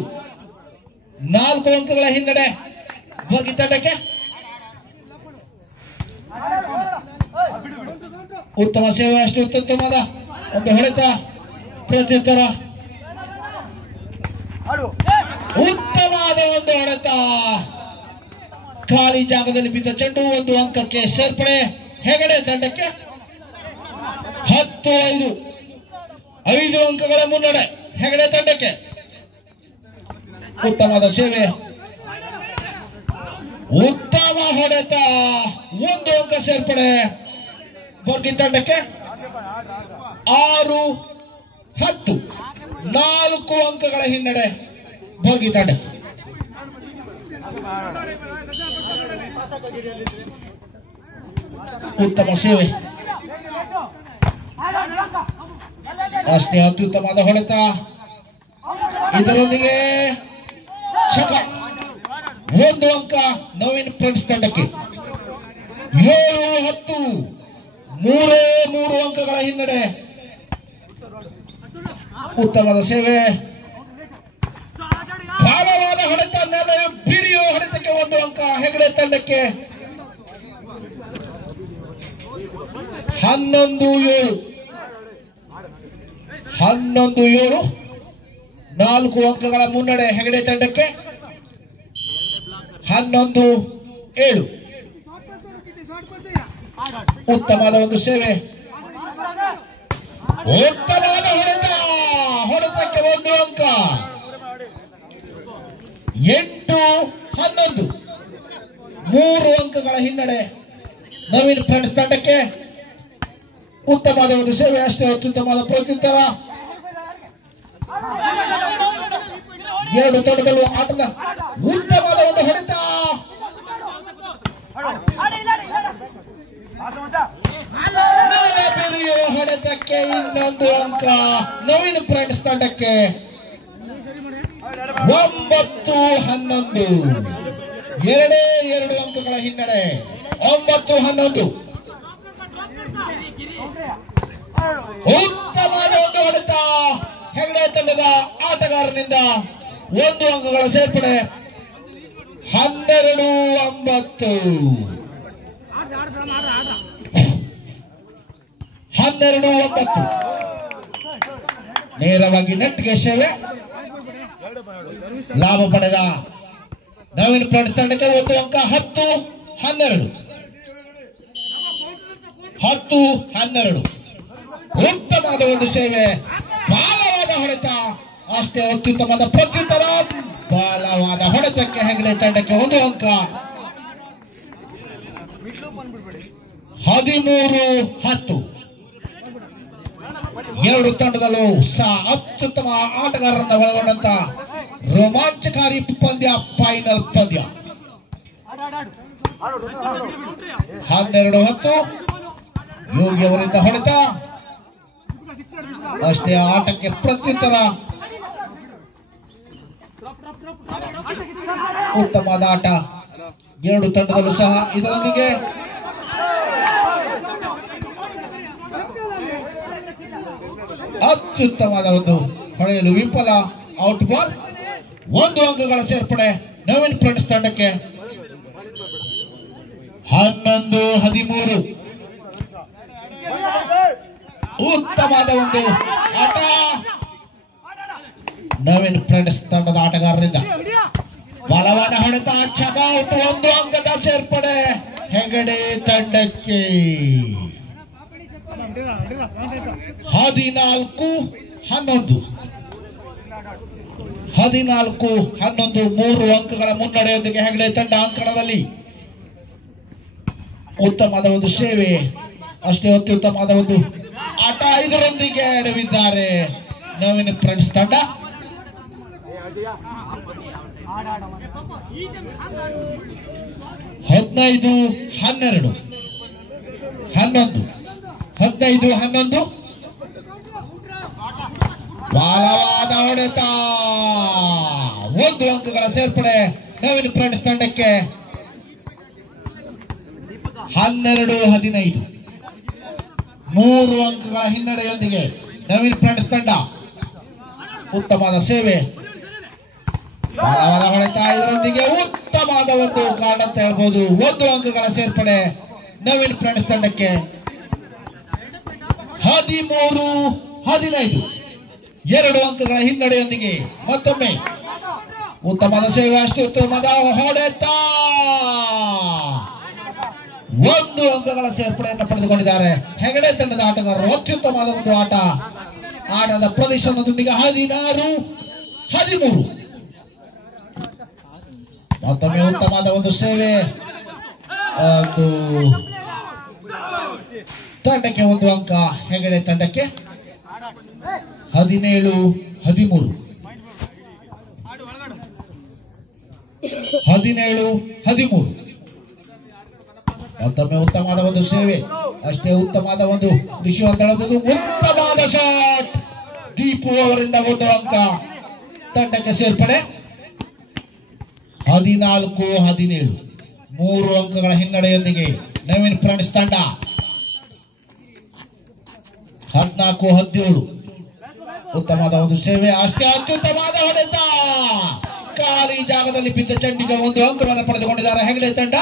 4 ಅಂಕಗಳ ಹಿನ್ನಡೆ ವರ್ಗಿ ತಂಡಕ್ಕೆ ಉತ್ತಮ ಸೇವೆ ಅಷ್ಟು ಅತ್ಯುತ್ತಮವಾದ ಒಂದು ಹೊಡೆತ ಪ್ರತ್ಯುತ್ತರ ಉತ್ತಮವಾದ ಒಂದು ಹೊಡೆತ ಖಾಲಿ ಜಾಗದಲ್ಲಿ ಬಿದ್ದ ಚೆಂಡು 1 ಅಂಕಕ್ಕೆ ಸೇರ್ಪಡೆ ಹೆಗಡೆ ತಂಡಕ್ಕೆ 10-5 5 ಅಂಕಗಳ ಮುನ್ನಡೆ ಹೆಗಡೆ ತಂಡಕ್ಕೆ ಉತ್ತಮವಾದ ಸೇವೆ ಉತ್ತಮ ಹೊಡೆತ 1 ಅಂಕ ಸೇರ್ಪಡೆ ವರ್ಗಿ ತಂಡಕ್ಕೆ 6-10 4 ಅಂಕಗಳ ಹಿನ್ನಡೆ ವರ್ಗಿ ತಂಡಕ್ಕೆ ಉತ್ತಮ ಸೇವೆ ಅಷ್ಟೇ ಅತ್ಯುತ್ತಮವಾದ ಹೊಡೆತ ಇದರೊಂದಿಗೆ 1 ಅಂಕ ನವೀನ್ ಫ್ರೆಂಡ್ಸ್ ತಂಡಕ್ಕೆ 7-10 3 ಅಂಕಗಳ ಹಿನ್ನಡೆ ಉತ್ತಮವಾದ ಸೇವೆ ಬಲವಾದ ಹೊಡೆತ ನೆಲೆ ಬಿರಿಯುವ ಹೊಡೆತಕ್ಕೆ 1 ಅಂಕ ಹೆಗಡೆ ತಂಡಕ್ಕೆ 11-7 4 ಅಂಕಗಳ ಮುನ್ನಡೆ ಹೆಗಡೆ ತಂಡಕ್ಕೆ 11-7 ಉತ್ತಮವಾದ ಒಂದು ಸೇವೆ ಉತ್ತಮವಾದ ಹೊಡೆತಕ್ಕೆ 1 ಅಂಕ 8-11 3 ಅಂಕಗಳ ಹಿನ್ನಡೆ ನವೀನ್ ಫ್ರೆಂಡ್ಸ್ ತಂಡಕ್ಕೆ ಉತ್ತಮವಾದ ಒಂದು ಸೇವೆ ಅಷ್ಟೇ ಅತ್ಯುತ್ತಮವಾದ ಪ್ರತ್ಯುತ್ತರ 2 ತಂಡದಲ್ಲೂ ಆಟದ ಉತ್ತಮವಾದ ಒಂದು ಹೊಡೆತ ಬೆರೆಯುವ ಹೊಡೆತಕ್ಕೆ ಇನ್ನೊಂದು ಅಂಕ ನವೀನ್ ಫ್ರೆಂಡ್ಸ್ ತಂಡಕ್ಕೆ 9-11 2 ಅಂಕಗಳ ಹಿನ್ನಡೆ 9-11 ಉತ್ತಮವಾದ ಒಂದು ಹೊಡೆತ ಹೆಗಡೆ ತಂಡದ ಆಟಗಾರನಿಂದ 1 ಅಂಕಗಳ ಸೇರ್ಪಡೆ 12-9. 12-9. ನೇರವಾಗಿ ನೆಟ್ಗೆ ಸೇವೆ. ಲಾಭ ಪಡೆದ ನವೀನ್ ಫ್ರೆಂಡ್ಸ್ ತಂಡಕ್ಕೆ 1 ಅಂಕ. 10-12. 10-12. ಉತ್ತಮವಾದ ಒಂದು ಸೇವೆ, ಬಾಲವಾದ ಹೊಡೆತ, ಅಷ್ಟೇ ಅತ್ಯುತ್ತಮವಾದ ಪ್ರತ್ಯುತ್ತರ. ಬಾಲವಾದ ಹೊಡೆತಕ್ಕೆ ಹೆಗಡೆ ತಂಡಕ್ಕೆ 1 ಅಂಕ. 13-10. ಎರಡು ತಂಡದಲ್ಲೂ ಸಹ ಅತ್ಯುತ್ತಮ ಆಟಗಾರರನ್ನ ಒಳಗೊಂಡಂತ ರೋಮಾಂಚಕಾರಿ ಪಂದ್ಯ, ಫೈನಲ್ ಪಂದ್ಯ. 12-10. ಯೋಗಿ ಅವರಿಂದ ಹೊಡೆತ, ಅಷ್ಟೇ ಆಟಕ್ಕೆ ಪ್ರತ್ಯುತ್ತರ. ಉತ್ತಮವಾದ ಆಟ ಎರಡು ತಂಡದಲ್ಲೂ ಸಹ. ಇದರೊಂದಿಗೆ ಅತ್ಯುತ್ತಮವಾದ ಒಂದು ಹೊಳೆಯಲು ವಿಫಲ, ಔಟ್ ಬಾಲ್. 1 ಅಂಕಗಳ ಸೇರ್ಪಡೆ ನವೀನ್ ಫ್ರೆಂಡ್ಸ್ ತಂಡಕ್ಕೆ. 11-13. ಉತ್ತಮವಾದ ಒಂದು ಆಟ ನವೀನ್ ಫ್ರೆಂಡ್ಸ್ ತಂಡದ ಆಟಗಾರರಿಂದ. ಬಲವಾದ ಹೊಡೆತ, ಚಕೌಟ್. 1 ಅಂಕದ ಸೇರ್ಪಡೆ ಹೆಗಡೆ ತಂಡಕ್ಕೆ. 14-11. 14-11. 3 ಅಂಕಗಳ ಮುನ್ನಡೆಯೊಂದಿಗೆ ಹೆಗಡೆ ತಂಡ ಅಂಕಣದಲ್ಲಿ. ಉತ್ತಮವಾದ ಒಂದು ಸೇವೆ, ಅಷ್ಟೇ ಅತ್ಯುತ್ತಮವಾದ ಒಂದು ಆಟ. ಇದರೊಂದಿಗೆ ಎಡವಿದ್ದಾರೆ ನವೀನ್ ಫ್ರೆಂಡ್ಸ್ ತಂಡ. 15-12. 15-11. ಬಲವಾದ ಹೊಡೆತ, 1 ಅಂಕಗಳ ಸೇರ್ಪಡೆ ನವೀನ್ ಫ್ರೆಂಡ್ಸ್ ತಂಡಕ್ಕೆ. 12-15. 3 ಅಂಕಗಳ ಹಿನ್ನಡೆಯೊಂದಿಗೆ ನವೀನ್ ಫ್ರೆಂಡ್ಸ್ ತಂಡ. ಉತ್ತಮವಾದ ಸೇವೆ, ಬಲವಾದ ಹೊಡೆತ, ಇದರೊಂದಿಗೆ ಉತ್ತಮವಾದ ಒಂದು ಕಾರ್ಡ್ ಅಂತ ಹೇಳ್ಬೋದು. 1 ಅಂಕಗಳ ಸೇರ್ಪಡೆ ನವೀನ್ ಫ್ರೆಂಡ್ಸ್ ತಂಡಕ್ಕೆ. 13-15. 2 ಅಂಕಗಳ ಹಿನ್ನಡೆಯೊಂದಿಗೆ ಮತ್ತೊಮ್ಮೆ ಉತ್ತಮವಾದ ಸೇವೆ, ಅಷ್ಟು ಉತ್ತಮವಾದ ಹೊಡೆತ, 1 ಅಂಕಗಳ ಸೇರ್ಪಡೆಯನ್ನು ಪಡೆದುಕೊಂಡಿದ್ದಾರೆ ಹೆಗಡೆ ತಂಡದ ಆಟಗಾರರು. ಅತ್ಯುತ್ತಮವಾದ ಒಂದು ಆಟದ ಪ್ರದರ್ಶನದೊಂದಿಗೆ 16-13. ಮತ್ತೊಮ್ಮೆ ಉತ್ತಮವಾದ ಒಂದು ಸೇವೆ, ಒಂದು ತಂಡಕ್ಕೆ 1 ಅಂಕ ಹೆಗಡೆ ತಂಡಕ್ಕೆ. 17-13. 17-13. ಮತ್ತೊಮ್ಮೆ ಉತ್ತಮವಾದ ಒಂದು ಸೇವೆ, ಅಷ್ಟೇ ಉತ್ತಮವಾದ ಒಂದು ವಿಷಯ ಅಂತ ಹೇಳಬಹುದು. ಉತ್ತಮವಾದ ಶಾಟ್ ದೀಪು ಅವರಿಂದ 1 ಅಂಕ ತಂಡಕ್ಕೆ ಸೇರ್ಪಡೆ. 14-17. 3 ಅಂಕಗಳ ಹಿನ್ನಡೆಯೊಂದಿಗೆ ನವೀನ್ ಫ್ರೆಂಡ್ಸ್ ತಂಡ. 14-17. ಉತ್ತಮವಾದ ಒಂದು ಸೇವೆ, ಅಷ್ಟೇ ಅತ್ಯುತ್ತಮವಾದ ಹೊಡೆತ, ಖಾಲಿ ಜಾಗದಲ್ಲಿ ಬಿದ್ದ ಚೆಂಡಿಗೆ 1 ಅಂಕವನ್ನು ಪಡೆದುಕೊಂಡಿದ್ದಾರೆ ಹೆಗಡೆ ತಂಡ.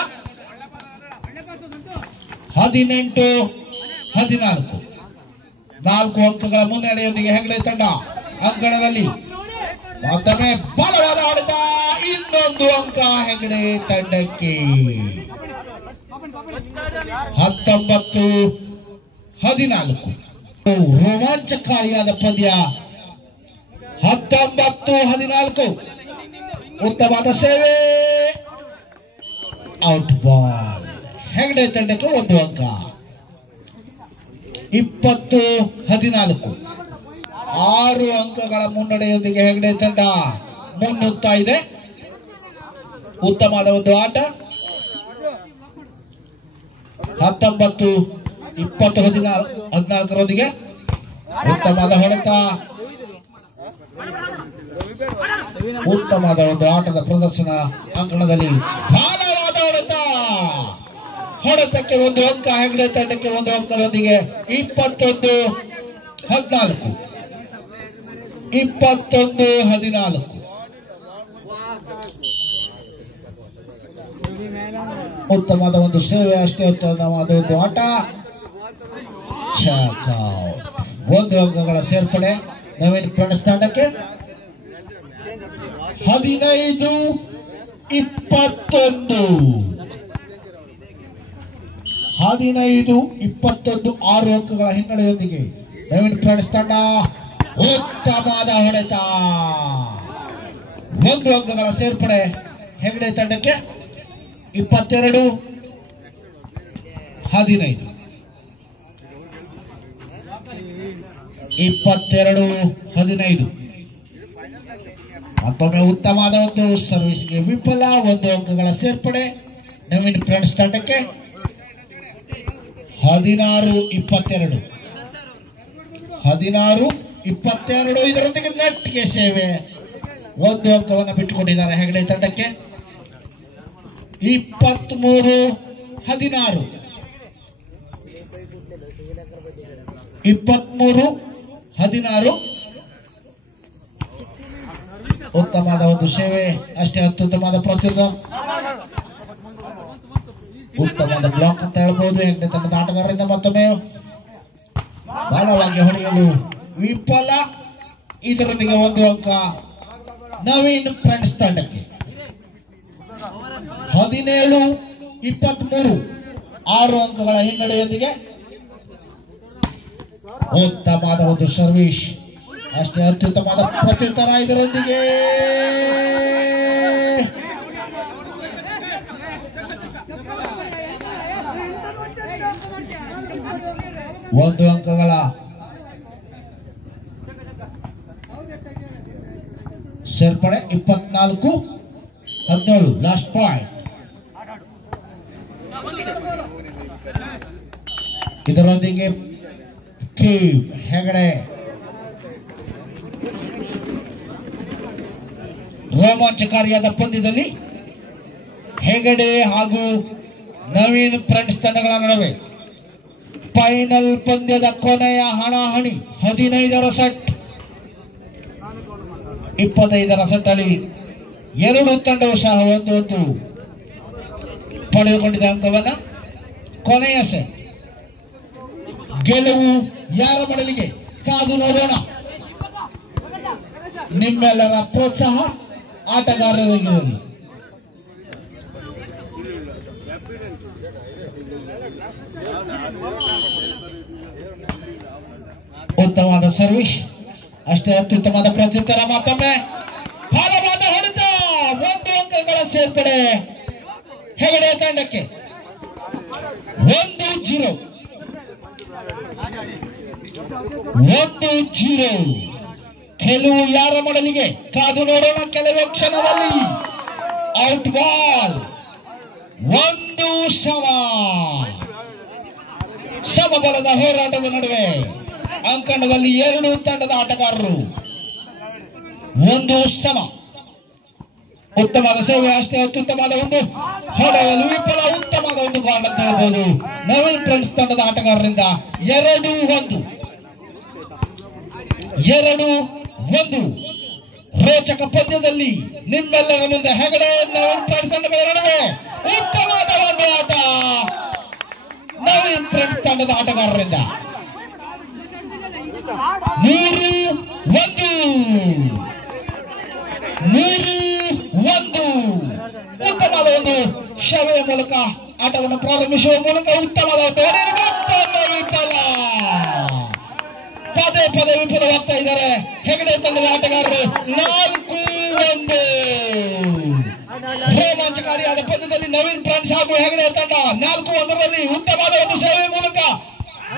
18-14. 4 ಅಂಕಗಳ ಮುನ್ನಡೆಯೊಂದಿಗೆ ಹೆಗಡೆ ತಂಡ ಅಂಕಣದಲ್ಲಿ. ಮತ್ತೊಮ್ಮೆ ಬಲವಾದ ಹೊಡೆತ, ಇನ್ನೊಂದು ಅಂಕ ಹೆಗಡೆ ತಂಡಕ್ಕೆ. 19-14. ರೋಮಾಂಚಕಾರಿಯಾದ ಪಂದ್ಯ. 19-14. ಉತ್ತಮವಾದ ಸೇವೆ, ಔಟ್ ಬಾಲ್ ಹೆಗಡೆ ತಂಡಕ್ಕೆ 1 ಅಂಕ. 20-14. 6 ಅಂಕಗಳ ಮುನ್ನಡೆಯೊಂದಿಗೆ ಹೆಗಡೆ ತಂಡ ಮುನ್ನುಗ್ತಾ ಇದೆ. ಉತ್ತಮವಾದ ಒಂದು ಆಟ. 19-20-14 ಉತ್ತಮವಾದ ಹೊಡೆತ, ಉತ್ತಮವಾದ ಒಂದು ಆಟದ ಪ್ರದರ್ಶನ ಅಂಕಣದಲ್ಲಿ. ಬಲವಾದ ಹೊಡೆತ, ಹೊಡೆತಕ್ಕೆ 1 ಅಂಕ ಹೆಗಡೆ ತಂಡಕ್ಕೆ. 1 ಅಂಕದೊಂದಿಗೆ 21-14. 21-14. ಉತ್ತಮವಾದ ಒಂದು ಸೇವೆ, ಅಷ್ಟೇ ಉತ್ತಮವಾದ ಒಂದು ಆಟ. ಒಂದು ಅಂಕಗಳ ಸೇರ್ಪಡೆ ನವೀನ್ ಫ್ರೆಂಡ್ಸ್ ತಂಡಕ್ಕೆ. 15-21 6 ಅಂಕಗಳ ಹಿನ್ನಡೆಯೊಂದಿಗೆ ನವೀನ್ ಫ್ರೆಂಡ್ಸ್ ತಂಡ ಉತ್ತಮವಾದ ಹೊಡೆತ. 1 ಅಂಕಗಳ ಸೇರ್ಪಡೆ ಹೆಗಡೆ ತಂಡಕ್ಕೆ. 22-15 22-15. ಮತ್ತೊಮ್ಮೆ ಉತ್ತಮವಾದ ಒಂದು ಸರ್ವಿಸ್ಗೆ ವಿಫಲ. 1 ಅಂಕಗಳ ಸೇರ್ಪಡೆ ನವೀನ್ ಫ್ರೆಂಡ್ಸ್ ತಂಡಕ್ಕೆ. 16-22 ಇದರೊಂದಿಗೆ ನೆಟ್ಗೆ ಸೇವೆ. 1 ಅಂಕವನ್ನು ಬಿಟ್ಟುಕೊಂಡಿದ್ದಾರೆ ಹೆಗಡೆ ತಂಡಕ್ಕೆ. 23-16 ಉತ್ತಮವಾದ ಒಂದು ಸೇವೆ, ಅಷ್ಟೇ ಅತ್ಯುತ್ತಮವಾದ ಪ್ರತ್ಯುತ್ತರ. ಉತ್ತಮವಾದ ಬ್ಲಾಕ್ ಅಂತ ಹೇಳ್ಬೋದು ಹೆಗಡೆ ತಂಡದ ಆಟಗಾರರಿಂದ. ಮತ್ತೊಮ್ಮೆ ಬಲವಾಗಿ ಹೊಡೆಯಲು ವಿಫಲ. ಇದರೊಂದಿಗೆ 1 ಅಂಕ ನವೀನ್ ಫ್ರೆಂಡ್ಸ್ ತಂಡಕ್ಕೆ. 17-23 6 ಅಂಕಗಳ ಹಿನ್ನಡೆಯೊಂದಿಗೆ ಉತ್ತಮವಾದ ಒಂದು ಸರ್ವಿಸ್, ಅಷ್ಟೇ ಅತ್ಯುತ್ತಮವಾದ ಪ್ರತ್ಯುತ್ತರ. ಇದರೊಂದಿಗೆ 1 ಅಂಕಗಳ ಸೇರ್ಪಡೆ. 24-17 ಲಾಸ್ಟ್ ಪಾಯಿಂಟ್. ಇದರೊಂದಿಗೆ ಹೆಗಡೆ ರೋಮಾಂಚಕಾರಿಯಾದ ಪಂದ್ಯದಲ್ಲಿ ಹೆಗಡೆ ಹಾಗೂ ನವೀನ್ ಫ್ರೆಂಡ್ಸ್ ತಂಡಗಳ ನಡುವೆ ಫೈನಲ್ ಪಂದ್ಯದ ಕೊನೆಯ ಹಣಾಹಣಿ. 15ರ ಸೆಟ್ 25ರ ಸೆಟ್ ಅಲ್ಲಿ 2 ತಂಡವು ಸಹ 1-1 ಪಡೆದುಕೊಂಡಿದ್ದ ಅಂಕವನ್ನ. ಕೊನೆಯ ಸೆಟ್ ಗೆಲುವು ಯಾರ ಮಡಲಿಗೆ ಕಾದು ನೋಡೋಣ. ನಿಮ್ಮೆಲ್ಲರ ಪ್ರೋತ್ಸಾಹ ಆಟಗಾರರಿಗಿರಲಿ. ಉತ್ತಮವಾದ ಸರ್ವಿಸ್, ಅಷ್ಟೇ ಅತ್ಯುತ್ತಮವಾದ ಪ್ರತ್ಯುತ್ತರ. ಮತ್ತೊಮ್ಮೆ ಬಲವಾದ ಹೊಡೆತ. 1 ಅಂಕಗಳ ಸೇರ್ಪಡೆ ಹೆಗಡೆ ತಂಡಕ್ಕೆ. 1-0 ಗೆಲುವು ಯಾರ ಮಡಲಿಗೆ ಕಾದು ನೋಡೋಣ. ಕೆಲವೇ ಕ್ಷಣದಲ್ಲಿ ಔಟ್ ಬಾಲ್. 1 ಸಮಬಲದ ಹೋರಾಟದ ನಡುವೆ ಅಂಕಣದಲ್ಲಿ 2 ತಂಡದ ಆಟಗಾರರು. 1 ಸಮ. ಉತ್ತಮವಾದ ಸೇವೆ, ಅಷ್ಟೇ ಅತ್ಯುತ್ತಮವಾದ ಒಂದು ಹೊಡೆಯಲು ವಿಫಲ. ಉತ್ತಮವಾದ ಒಂದು ಗಾಲ್ ಅಂತ ಹೇಳ್ಬೋದು ನವೀನ್ ಫ್ರೆಂಡ್ಸ್ ತಂಡದ ಆಟಗಾರರಿಂದ. 2-1 ರೋಚಕ ಪಂದ್ಯದಲ್ಲಿ ನಿಮ್ಮೆಲ್ಲರ ಮುಂದೆ ಹೆಗಡೆ ನವೀನ್ ಫ್ರೆಂಡ್ಸ್ ತಂಡಗಳ ನಡುವೆ ಉತ್ತಮವಾದ ಒಂದು ಆಟ ನವೀನ್ ಫ್ರೆಂಡ್ಸ್ ತಂಡದ ಆಟಗಾರರಿಂದ. 3-1 ಉತ್ತಮವಾದ ಒಂದು ಶವೆಯ ಮೂಲಕ ಆಟವನ್ನು ಪ್ರಾರಂಭಿಸುವ ಮೂಲಕ ಉತ್ತಮವಾದ ವಿಫಲ. ಪದೇ ವಿಫಲವಾಗ್ತಾ ಇದ್ದಾರೆ ಹೆಗಡೆ ತಂಡದ ಆಟಗಾರರು. 4-1 ರೋಮಾಂಚಕಾರಿಯಾದ ಪಂದ್ಯದಲ್ಲಿ ನವೀನ್ ಫ್ರೆಂಡ್ಸ್ ಹಾಗೂ ಹೆಗಡೆ ತಂಡ 4-1ರಲ್ಲಿ ಉತ್ತಮವಾದ ಒಂದು ಸೇವೆ ಮೂಲಕ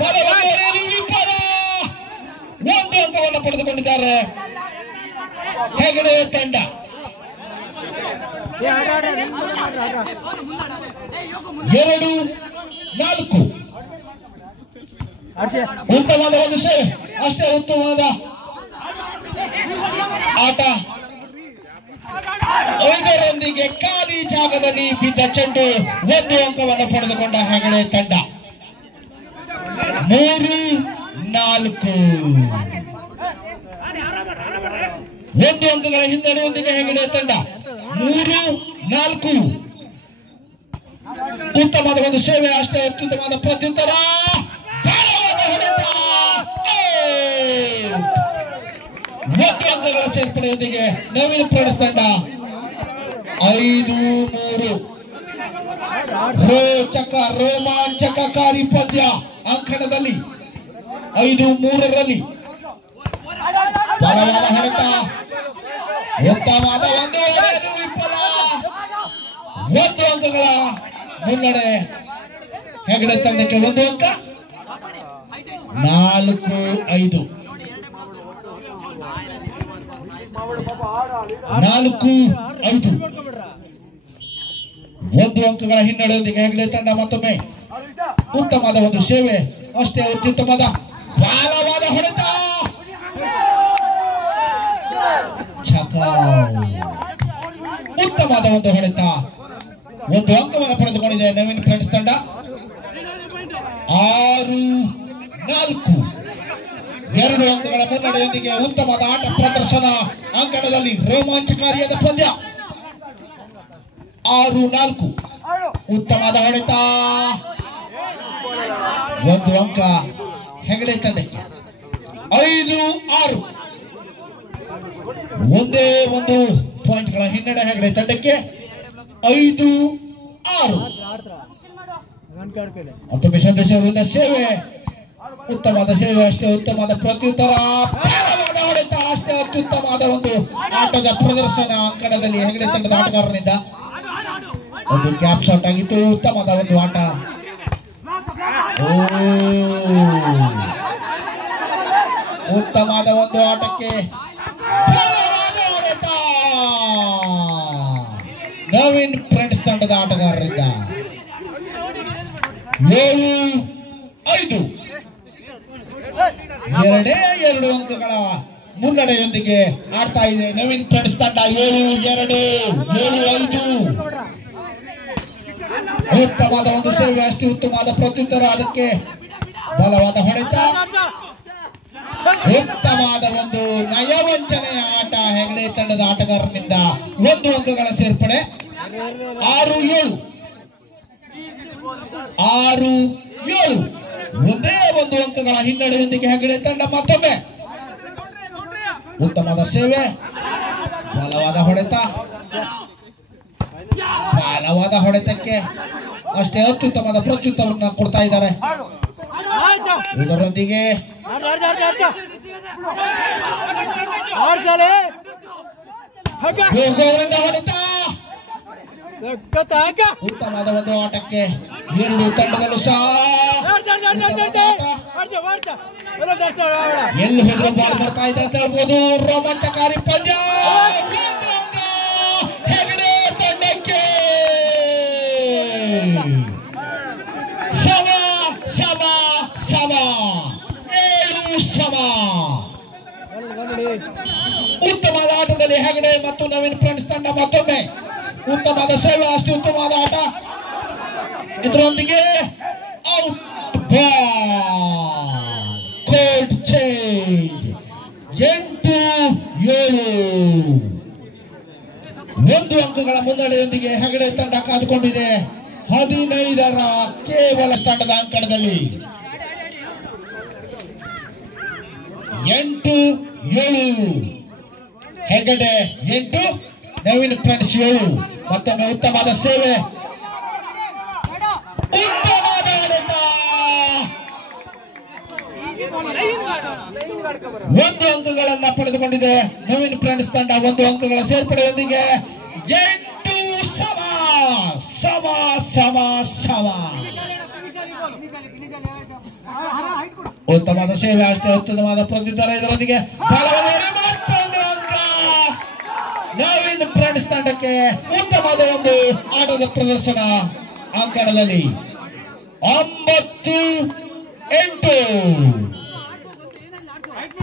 ಬಲವಾಗಿ ಹೊಡೆಯಲು ವಿಫಲ. 1 ಅಂಕವನ್ನು ಪಡೆದುಕೊಂಡಿದ್ದಾರೆ ಹೆಗಡೆ ತಂಡ. 2-4 ಉತ್ತಮವಾದ ಒಂದು ಸೇವೆ, ಅಷ್ಟೇ ಉತ್ತಮವಾದ ಆಟ. ಇದರೊಂದಿಗೆ ಖಾಲಿ ಜಾಗದಲ್ಲಿ ಬಿದ್ದ ಚೆಂಡು 1 ಅಂಕವನ್ನು ಪಡೆದುಕೊಂಡ ಹೆಗಡೆ ತಂಡ. 3-4 1 ಅಂಕಗಳ ಹಿನ್ನಡೆಯೊಂದಿಗೆ ಹೆಗಡೆ ತಂಡ 3-4 ಉತ್ತಮವಾದ ಒಂದು ಸೇವೆ, ಅಷ್ಟೇ ಅತ್ಯುತ್ತಮವಾದ ಪ್ರತ್ಯುತ್ತರ. ಒಂದು ಅಂಕಗಳ ಸೇರ್ಪಡೆಯೊಂದಿಗೆ ನವೀನ್ ಫ್ರೆಂಡ್ಸ್ ತಂಡ 5-3. ರೋಮಾಂಚಕಕಾರಿ ಪಂದ್ಯ ಅಂಕಣದಲ್ಲಿ 5-3ರಲ್ಲಿ ಬಲವಾದ ಹೊಡೆತ, ಉತ್ತಮವಾದ ಒಂದು ಹೊಡೆಯಲು ವಿಫಲ. 1 ಅಂಕಗಳ ಮುನ್ನಡೆ ಹೆಗಡೆ ತಂಡಕ್ಕೆ. 1 ಅಂಕ. 4-5. 4-5. 1 ಅಂಕಗಳ ಹಿನ್ನಡೆಯೊಂದಿಗೆ ಹೆಗಡೆ ತಂಡ ಮತ್ತೊಮ್ಮೆ ಉತ್ತಮವಾದ ಒಂದು ಸೇವೆ, ಅಷ್ಟೇ ಅತ್ಯುತ್ತಮವಾದ ಬಲವಾದ ಹೊಡೆತ. ಉತ್ತಮವಾದ ಒಂದು ಹೊಡೆತ. 1 ಅಂಕವನ್ನು ಪಡೆದುಕೊಂಡಿದೆ ನವೀನ್ ಫ್ರೆಂಡ್ಸ್ ತಂಡ. 6-4. 2 ಅಂಕಗಳ ಮುನ್ನಡೆಯೊಂದಿಗೆ ಉತ್ತಮವಾದ ಆಟ ಪ್ರದರ್ಶನ ಅಂಕಣದಲ್ಲಿ. ರೋಮಾಂಚಕಾರಿಯಾದ ಪಂದ್ಯ. 6-4. ಉತ್ತಮವಾದ ಹೊಡೆತ. 1 ಅಂಕ ಹೆಗಡೆ ತಂಡಕ್ಕೆ. 5-6. ಒಂದೇ ಒಂದು ಪಾಯಿಂಟ್ಗಳ ಹಿನ್ನಡೆ ಹೆಗಡೆ ತಂಡಕ್ಕೆ. 5-6. ಮತ್ತೊಮ್ಮೆ ಸಂದೇಶವರಿಂದ ಸೇವೆ, ಉತ್ತಮವಾದ ಸೇವೆ, ಅಷ್ಟೇ ಉತ್ತಮವಾದ ಪ್ರತ್ಯುತ್ತರ. ಬಲವಾದ ಹೊಡೆತ, ಅಷ್ಟೇ ಅತ್ಯುತ್ತಮವಾದ ಒಂದು ಆಟದ ಪ್ರದರ್ಶನ ಅಂಕಣದಲ್ಲಿ ಹೆಗಡೆ ತಂಡದ ಆಟಗಾರನಿಂದ. ಒಂದು ಕ್ಯಾಪ್ ಶಾಟ್ ಆಗಿತ್ತು. ಉತ್ತಮವಾದ ಒಂದು ಆಟ. ಉತ್ತಮವಾದ ಒಂದು ಆಟಕ್ಕೆ ಬಲವಾದ ಹೊಡೆತ ನವೀನ್ ಫ್ರೆಂಡ್ಸ್ ತಂಡದ ಆಟಗಾರರಿಂದ. 7-5. 2 ಅಂಕಗಳ ಮುನ್ನಡೆಯೊಂದಿಗೆ ಆಡ್ತಾ ಇದೆ ನವೀನ್ ಫ್ರೆಂಡ್ಸ್ ತಂಡ. 7-2. 7-5. ಉತ್ತಮವಾದ ಒಂದು ಸೇವೆ, ಅಷ್ಟು ಉತ್ತಮವಾದ ಪ್ರತ್ಯುತ್ತರ, ಅದಕ್ಕೆ ಬಲವಾದ ಹೊಡೆತ. ಉತ್ತಮವಾದ ಒಂದು ನಯವಂಚನೆಯ ಆಟ ಹೆಗಡೆ ತಂಡದ ಆಟಗಾರನಿಂದ. 1 ಅಂಕಗಳ ಸೇರ್ಪಡೆ. 6-7. 6-7. ಒಂದೇ 1 ಅಂಕಗಳ ಹಿನ್ನಡೆಯೊಂದಿಗೆ ಹೆಗಡೆ ತಂಡ ಮತ್ತೊಮ್ಮೆ ಉತ್ತಮವಾದ ಸೇವೆ, ಬಲವಾದ ಹೊಡೆತ. ಬಲವಾದ ಹೊಡೆತಕ್ಕೆ ಅಷ್ಟೇ ಅತ್ಯುತ್ತಮವಾದ ಪ್ರತ್ಯುತ್ತರವನ್ನು ಕೊಡ್ತಾ ಇದ್ದಾರೆ. ಇದರೊಂದಿಗೆ ಹೊಡೆತ. ಉತ್ತಮವಾದ ಒಂದು ಆಟಕ್ಕೆ 2 ತಂಡದಲ್ಲೂ ಸಹ ಎಲ್ಲಿ ಹೋದ್ರು ಬಾಲ್ ಬರ್ತಾ ಇದೆ ಅಂತ ಹೇಳ್ಬೋದು. ರೋಮಾಂಚಕಾರಿ ಪಂದ್ಯ ಹೆಗಡೆ ತಂಡಕ್ಕೆ. ಸಮ 7 ಉತ್ತಮವಾದ ಆಟದಲ್ಲಿ ಹೆಗಡೆ ಮತ್ತು ನವೀನ್ ಫ್ರೆಂಡ್ಸ್ ತಂಡ ಮತ್ತೊಮ್ಮೆ ಉತ್ತಮವಾದ ಸೇವೆ, ಅಷ್ಟು ಉತ್ತಮವಾದ ಆಟ. ಇದರೊಂದಿಗೆ ಔಟ್ ಕೋಲ್ಡ್ ಚೇಂಜ್. 8-7. 1 ಅಂಕಗಳ ಮುನ್ನಡೆಯೊಂದಿಗೆ ಹೆಗಡೆ ತಂಡ ಕಾದುಕೊಂಡಿದೆ 15ರ ಕೇವಲ ತಂಡದ ಅಂಕಣದಲ್ಲಿ. 8-7. ಹೆಗಡೆ 8, ನವೀನ್ ಫ್ರೆಂಡ್ಸ್ 7. ಮತ್ತೊಮ್ಮೆ ಉತ್ತಮವಾದ ಸೇವೆ, ಉತ್ತಮವಾದ ಆಡಳಿತ. 1 ಅಂಕಗಳನ್ನ ಪಡೆದುಕೊಂಡಿದೆ ನವೀನ್ ಫ್ರೆಂಡ್ಸ್ ತಂಡ. 1 ಅಂಕಗಳ ಸೇರ್ಪಡೆಯೊಂದಿಗೆ 8-7. ಉತ್ತಮವಾದ ಸೇವೆ, ಅಷ್ಟೇ ಉತ್ತಮವಾದ ಪ್ರತ್ಯುತ್ತರ. ಇದರೊಂದಿಗೆ ಮತ್ತೊಂದು ಅಂಕ ನವೀನ್ ಫ್ರೆಂಡ್ಸ್ ತಂಡಕ್ಕೆ. ಉತ್ತಮವಾದ ಒಂದು ಆಟದ ಪ್ರದರ್ಶನ ಅಂಕಣದಲ್ಲಿ. 9-8.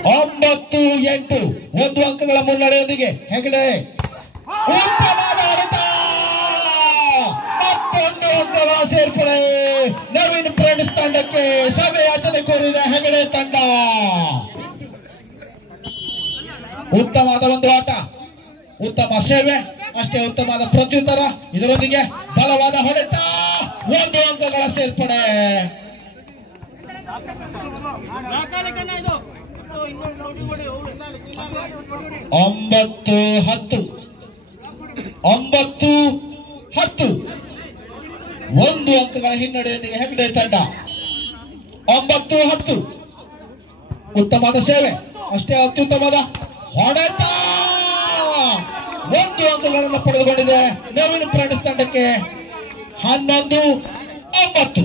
9-8. 1 ಅಂಕಗಳ ಮುನ್ನಡೆಯೊಂದಿಗೆ ಹೆಗಡೆ ಉತ್ತಮವಾದ ಆಡಳಿತ. ಮತ್ತೊಂದು ಅಂಕಗಳ ಸೇರ್ಪಡೆ ನವೀನ್ ಫ್ರೆಂಡ್ಸ್ ತಂಡಕ್ಕೆ. ಸಭೆಯಾಚನೆ ಕೋರಿದ ಹೆಗಡೆ ತಂಡ. ಉತ್ತಮವಾದ ಒಂದು ಆಟ, ಉತ್ತಮ ಸೇವೆ, ಅಷ್ಟೇ ಅಷ್ಟೇ ಉತ್ತಮವಾದ ಪ್ರತ್ಯುತ್ತರ. ಇದರೊಂದಿಗೆ ಬಲವಾದ ಹೊಡೆತ, 1 ಅಂಕಗಳ ಸೇರ್ಪಡೆ. 9-10 1 ಅಂಕಗಳ ಹಿನ್ನಡೆಯೊಂದಿಗೆ ಹೆಗ್ಡೆ ತಂಡ. 9-10 ಉತ್ತಮವಾದ ಸೇವೆ, ಅಷ್ಟೇ ಅತ್ಯುತ್ತಮವಾದ ಹೊಡೆತ, 1 ಅಂಕಗಳನ್ನು ಪಡೆದುಕೊಂಡಿದೆ ನವೀನ್ ಫ್ರೆಂಡ್ಸ್ ತಂಡಕ್ಕೆ. 11-9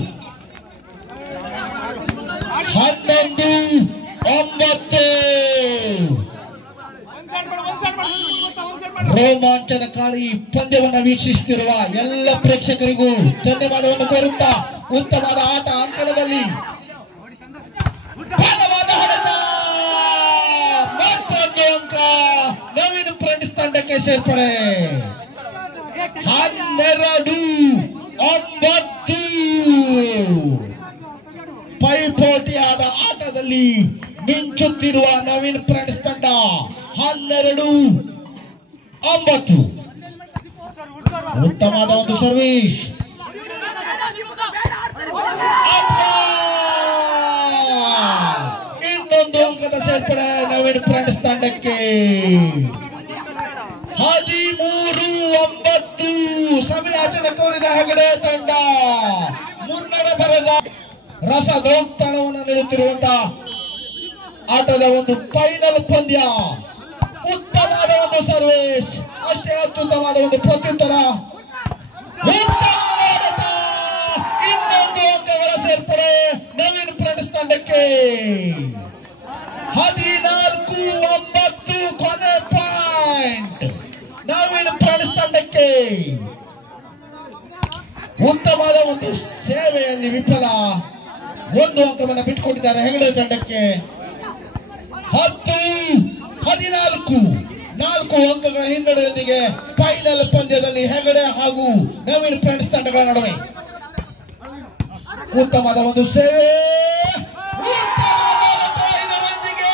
ರೋಮಾಂಚನಕಾರಿ ಪಂದ್ಯವನ್ನು ವೀಕ್ಷಿಸುತ್ತಿರುವ ಎಲ್ಲ ಪ್ರೇಕ್ಷಕರಿಗೂ ಧನ್ಯವಾದವನ್ನು ಕೋರುತ್ತಾ, ಉತ್ತಮವಾದ ಆಟ ಅಂಕಣದಲ್ಲಿ ಬಲವಾದ ಹೊಡೆತ, ಮತ್ತೊಂದು ಅಂಕ ನವೀನ್ ಫ್ರೆಂಡ್ಸ್ ತಂಡಕ್ಕೆ ಸೇರ್ಪಡೆ. 12-9 ಪೈಪೋಟಿಯಾದ ಆಟದಲ್ಲಿ ಮಿಂಚುತ್ತಿರುವ ನವೀನ್ ಫ್ರೆಂಡ್ಸ್ ತಂಡ. 12-9 ಉತ್ತಮವಾದ ಒಂದು ಸರ್ವಿಸ್, ಇನ್ನೊಂದು ಅಂಕದ ಸೇರ್ಪಡೆ ನವೀನ್ ಫ್ರೆಂಡ್ಸ್ ತಂಡಕ್ಕೆ. 13-9 ಸಮಯಾಚನ ಕೋರಿದ ಹೆಗಡೆ ತಂಡ ಮುನ್ನಡೆ ಬರೆದ ರಸದೋಕ್ತಣವನ್ನು ನೀಡುತ್ತಿರುವಂತಹ ಆಟದ ಒಂದು ಫೈನಲ್ ಪಂದ್ಯ. ಉತ್ತಮವಾದ ಒಂದು ಸರ್ವಿಸ್, ಅಷ್ಟೇ ಅತ್ಯುತ್ತಮವಾದ ಒಂದು ಪ್ರತ್ಯುತ್ತರ, ಇನ್ನೊಂದು ಅಂಕಗಳ ಸೇರ್ಪಡೆ ನವೀನ್ ಫ್ರೆಂಡ್ಸ್ ತಂಡಕ್ಕೆ. 14-9 ಕೊನೆ ಪಾಯಿಂಟ್ ನವೀನ್ ಫ್ರೆಂಡ್ಸ್ ತಂಡಕ್ಕೆ. ಉತ್ತಮವಾದ ಒಂದು ಸೇವೆಯಲ್ಲಿ ವಿಫಲ, 1 ಅಂಕವನ್ನು ಬಿಟ್ಟುಕೊಟ್ಟಿದ್ದಾರೆ ಹೆಗಡೆ ತಂಡಕ್ಕೆ. 10-14 4 ಅಂಕಗಳ ಹಿನ್ನಡೆಯೊಂದಿಗೆ ಫೈನಲ್ ಪಂದ್ಯದಲ್ಲಿ ಹೆಗಡೆ ಹಾಗೂ ನವೀನ್ ಫ್ರೆಂಡ್ಸ್ ತಂಡಗಳ ನಡುವೆ ಉತ್ತಮವಾದ ಒಂದು ಸೇವೆ, ಇದರೊಂದಿಗೆ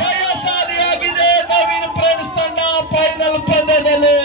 ಜಯಶಾಲಿಯಾಗಿದೆ ನವೀನ್ ಫ್ರೆಂಡ್ಸ್ ತಂಡ ಫೈನಲ್ ಪಂದ್ಯದಲ್ಲಿ.